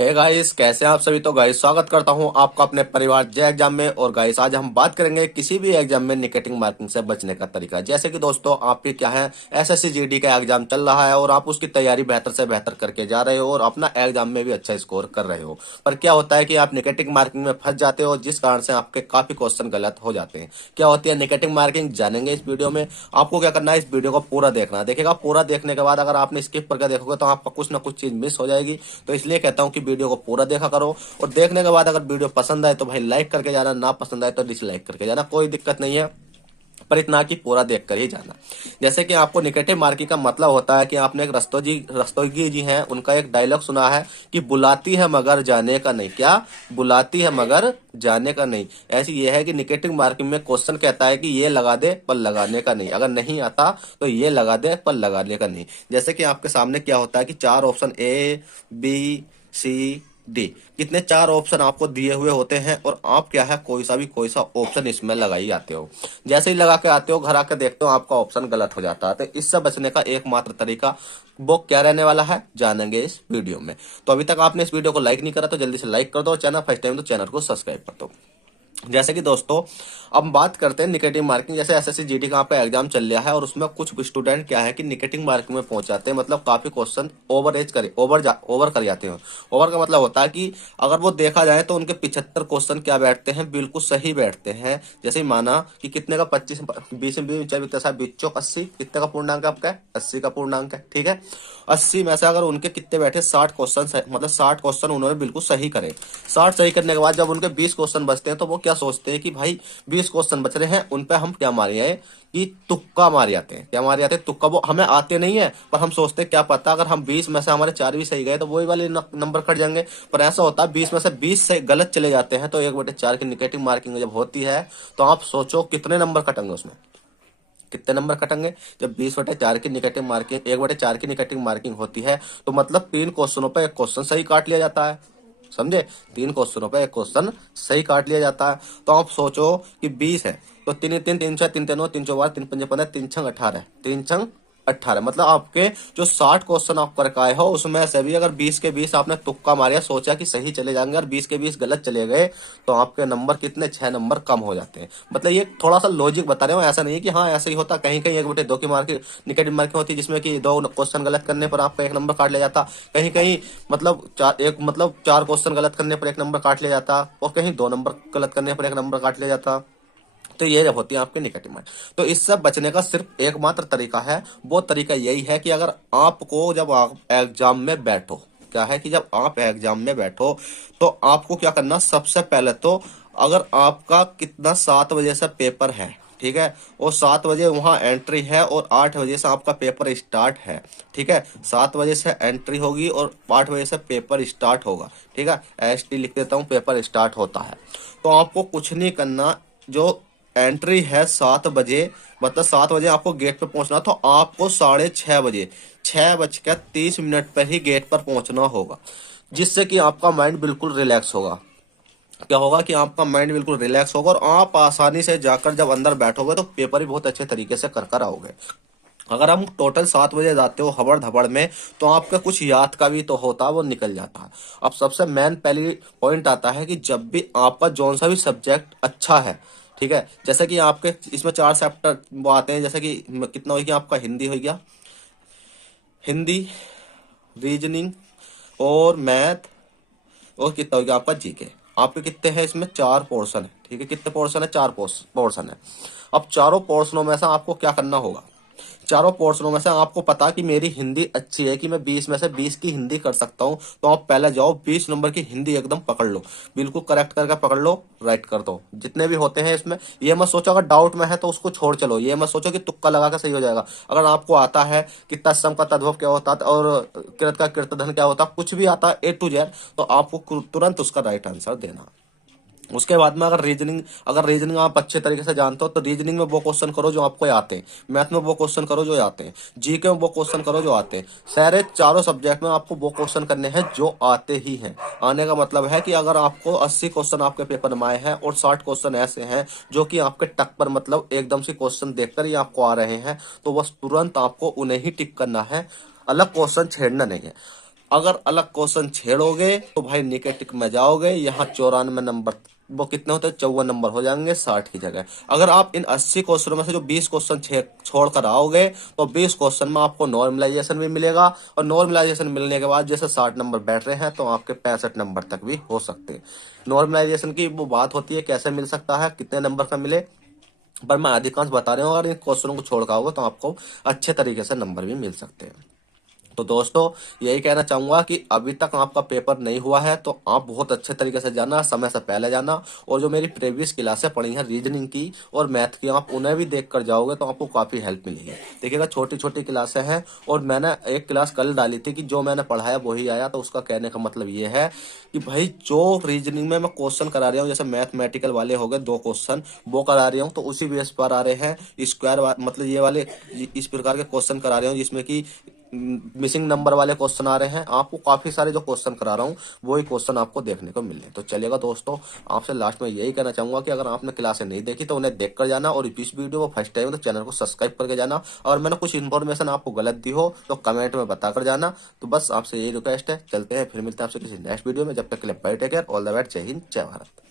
Hey guys, कैसे हैं आप सभी। तो गाइस, स्वागत करता हूं आपका अपने परिवार जय एग्जाम में। और गाइस, आज हम बात करेंगे किसी भी एग्जाम में निगेटिव मार्किंग से बचने का तरीका। जैसे कि दोस्तों, आपके क्या है, एसएससी जीडी का एग्जाम चल रहा है और आप उसकी तैयारी बेहतर से बेहतर करके जा रहे हो और अपना एग्जाम में भी अच्छा स्कोर कर रहे हो। पर क्या होता है कि आप निगेटिव मार्किंग में फंस जाते हो, जिस कारण से आपके काफी क्वेश्चन गलत हो जाते हैं। क्या होती है निगेटिव मार्किंग, जानेंगे इस वीडियो में। आपको क्या करना है, इस वीडियो को पूरा देखना है। देखिएगा, पूरा देखने के बाद अगर आपने स्किप करके देखोगे तो आपका कुछ ना कुछ चीज मिस हो जाएगी। तो इसलिए कहता हूं कि वीडियो को पूरा देखा करो। और देखने के बाद अगर वीडियो पसंद आए तो भाई लाइक करके जाना, ना पसंद आए तो डिसलाइक करके जाना, कोई दिक्कत नहीं है। पर इतना कि पूरा देख कर ही जाना। जैसे कि आपको निगेटिव मार्किंग का मतलब होता है कि आपने एक रस्तोगी जी हैं, उनका एक डायलॉग सुना है कि बुलाती है मगर जाने का नहीं। क्या बुलाती है मगर जाने का नहीं। ऐसी ये है कि निगेटिव मार्किंग में क्वेश्चन कहता है कि ये लगा दे पर लगाने का नहीं, अगर नहीं आता तो ये लगा दे पर लगाने का नहीं। जैसे कि आपके सामने क्या होता है कि चार option A B C D, कितने चार ऑप्शन आपको दिए हुए होते हैं और आप क्या है कोई सा ऑप्शन इसमें लगा ही आते हो। जैसे ही लगा के आते हो, घर आके देखते हो आपका ऑप्शन गलत हो जाता है। तो इससे बचने का एकमात्र तरीका वो क्या रहने वाला है, जानेंगे इस वीडियो में। तो अभी तक आपने इस वीडियो को लाइक नहीं करा तो जल्दी से लाइक कर दो, और चैनल फर्स्ट टाइम तो चैनल को सब्सक्राइब कर दो। जैसे कि दोस्तों, अब बात करते हैं निगेटिव मार्किंग। जैसे एसएससी जीडी का आपका एग्जाम चल रहा है और उसमें कुछ स्टूडेंट क्या है कि निगेटिव मार्किंग में पहुंच जाते हैं, मतलब काफी क्वेश्चन ओवर कर जाते हैं। ओवर का मतलब होता है कि अगर वो देखा जाए तो उनके 75 क्वेश्चन क्या बैठते हैं, बिल्कुल सही बैठते हैं। जैसे ही माना कि कितने का 25 20 20 चौक 80, कितने का पूर्णांक आपका है, 80 का पूर्णांक है, ठीक है। 80 में से अगर उनके कितने बैठे, 60 क्वेश्चन, मतलब 60 क्वेश्चन उन्होंने बिल्कुल सही करे। 60 सही करने के बाद जब उनके 20 क्वेश्चन बचते हैं तो वो क्या सोचते हैं कि भाई 20 क्वेश्चन बच रहे हैं, उन पे हम क्या मारे आए कि तुक्का मारे आते हैं। क्या मारे आते हैं, तुक्का। वो हमें आते नहीं है पर हम सोचते हैं क्या पता अगर हम 20 में से हमारे 4 भी सही गए तो वही वाले नंबर कट जाएंगे। पर ऐसा होता है 20 में से 20 से गलत चले जाते हैं तो 1/4 की निगेटिव मार्किंग जब होती है तो आप सोचो कितने नंबर कटेंगे उसमें, कितने नंबर कटेंगे। जब 20/4 की निगेटिव मार्किंग 1/4 की निगेटिव मार्किंग होती है तो मतलब 3 क्वेश्चनों पर एक क्वेश्चन सही काट लिया जाता है। समझे, 3 क्वेश्चनों पे एक क्वेश्चन सही काट लिया जाता है। तो आप सोचो कि 20 है तो 3 3 3 6 3 3 9 3 4 3 5 15 3 6 18, 3 6 18, मतलब आपके जो 60 क्वेश्चन आप करके आए हो उसमें से भी अगर 20 के 20 आपने तुक्का मारा, सोचा कि सही चले जाएंगे, और 20 के 20 गलत चले गए तो आपके नंबर कितने, 6 नंबर कम हो जाते हैं। मतलब ये थोड़ा सा लॉजिक बता रहे हो, ऐसा नहीं है कि हाँ ऐसा ही होता। कहीं कहीं 1/2 की मार्किंग निगेटिव मार्किंग होती है जिसमें कि 2 क्वेश्चन गलत करने पर आपका 1 नंबर काट लिया जाता। कहीं कहीं मतलब 4 क्वेश्चन गलत करने पर 1 नंबर काट लिया जाता, और कहीं 2 नंबर गलत करने पर 1 नंबर काट लिया जाता। तो ये जब होती है आपके निगेटिव मार्क। तो इससे बचने का सिर्फ एकमात्र तरीका है, वो तरीका यही है कि अगर आपको जब आप एग्जाम में बैठो, क्या है कि जब आप एग्जाम में बैठो तो आपको क्या करना, सबसे पहले तो अगर आपका कितना 7 बजे से पेपर है, ठीक है, और 7 बजे वहां एंट्री है और 8 बजे से आपका पेपर स्टार्ट है, ठीक है। 7 बजे से एंट्री होगी और 8 बजे से पेपर स्टार्ट होगा, ठीक है। एसटी लिख देता हूँ, पेपर स्टार्ट होता है। तो आपको कुछ नहीं करना, जो एंट्री है 7 बजे, मतलब 7 बजे आपको गेट पे पहुंचना, तो आपको 6:30 बजे, 6:30 पर ही गेट पर पहुंचना होगा, जिससे कि आपका माइंड बिल्कुल रिलैक्स होगा। क्या होगा कि आपका माइंड बिल्कुल रिलैक्स होगा और आप आसानी से जाकर जब अंदर बैठोगे तो पेपर भी बहुत अच्छे तरीके से कर कर आओगे। अगर हम टोटल 7 बजे जाते हो हबड़ धबड़ में तो आपका कुछ याद का भी तो होता, वो निकल जाता है। अब सबसे मेन पहली पॉइंट आता है कि जब भी आपका जौन सा भी सब्जेक्ट अच्छा है, ठीक है, जैसे कि आपके इसमें 4 चैप्टर वो आते हैं, जैसे कि कितना हो गया आपका, हिंदी हो गया, हिंदी, रीजनिंग और मैथ, और कितना हो गया आपका जीके। आपके कितने हैं इसमें, 4 पोर्शन है, ठीक है। कितने पोर्शन है, 4 पोर्शन है। अब चारों पोर्शनों में से आपको क्या करना होगा, चारों पोर्शनों में से आपको पता कि मेरी हिंदी अच्छी है कि मैं 20 में से 20 की हिंदी कर सकता हूं, तो आप पहले जाओ 20 नंबर की हिंदी एकदम पकड़ लो, बिल्कुल करेक्ट करके पकड़ लो, राइट कर दो जितने भी होते हैं इसमें। ये मत सोचो अगर डाउट में है तो उसको छोड़ चलो, ये मत सोचो कि तुक्का लगा के सही हो जाएगा। अगर आपको आता है कि तत्सम का तद्भव क्या होता है और कृत का कृतधन क्या होता है, कुछ भी आता है A to Z, तो आपको तुरंत उसका राइट आंसर देना। उसके बाद में अगर रीजनिंग आप अच्छे तरीके से जानते हो तो रीजनिंग में वो क्वेश्चन करो जो आपको आते हैं, मैथ में वो क्वेश्चन करो जो आते हैं, जीके में वो क्वेश्चन करो जो आते हैं। सारे चारों सब्जेक्ट में आपको वो क्वेश्चन करने हैं जो आते ही हैं। आने का मतलब है कि अगर आपको 80 क्वेश्चन आपके पेपर में आए हैं और 60 क्वेश्चन ऐसे हैं जो कि आपके टक पर, मतलब एकदम से क्वेश्चन देखकर ही आपको आ रहे हैं, तो बस तुरंत आपको उन्हें ही टिक करना है, अलग क्वेश्चन छेड़ना नहीं है। अगर अलग क्वेश्चन छेड़ोगे तो भाई निगेटिव में जाओगे। यहाँ 94 नंबर, वो कितने होते हैं, 54 नंबर हो जाएंगे 60 की जगह। अगर आप इन 80 क्वेश्चनों में से जो 20 क्वेश्चन छोड़ कर आओगे तो 20 क्वेश्चन में आपको नॉर्मलाइजेशन भी मिलेगा, और नॉर्मलाइजेशन मिलने के बाद जैसे 60 नंबर बैठ रहे हैं तो आपके 65 नंबर तक भी हो सकते हैं। नॉर्मलाइजेशन की वो बात होती है कैसे मिल सकता है, कितने नंबर का मिले, पर मैं अधिकांश बता रहा हूँ। अगर इन क्वेश्चनों को छोड़ कर आओगे तो आपको अच्छे तरीके से नंबर भी मिल सकते हैं। तो दोस्तों यही कहना चाहूंगा कि अभी तक आपका पेपर नहीं हुआ है तो आप बहुत अच्छे तरीके से जाना, समय से पहले जाना। और जो मेरी प्रीवियस क्लासें पढ़ी हैं रीजनिंग की और मैथ की, आप उन्हें भी देख कर जाओगे तो आपको काफी हेल्प मिलेगी। देखिएगा छोटी छोटी क्लासें हैं, और मैंने एक क्लास कल डाली थी कि जो मैंने पढ़ाया वही आया। तो उसका कहने का मतलब ये है कि भाई जो रीजनिंग में मैं क्वेश्चन करा रहा हूँ, जैसे मैथमेटिकल वाले हो गए 2 क्वेश्चन वो करा रही हूँ, तो उसी बेस पर आ रहे हैं स्क्वायर, मतलब ये वाले इस प्रकार के क्वेश्चन करा रहे हूँ जिसमें कि मिसिंग नंबर वाले क्वेश्चन आ रहे हैं। आपको काफी सारे जो क्वेश्चन करा रहा हूँ वही क्वेश्चन आपको देखने को मिल रहे हैं। तो चलिएगा दोस्तों, आपसे लास्ट में यही कहना चाहूंगा कि अगर आपने क्लासें नहीं देखी तो उन्हें देख कर जाना, और इस वीडियो को फर्स्ट टाइम तो चैनल को सब्सक्राइब करके जाना। और मैंने कुछ इन्फॉर्मेशन आपको गलत दी हो तो कमेंट में बता कर जाना। तो बस आपसे यही रिक्वेस्ट है, चलते हैं फिर मिलते हैं आपसे किसी नेक्स्ट वीडियो में। जब तक के लिए bye, take care, all the best, जय हिंद, जय भारत।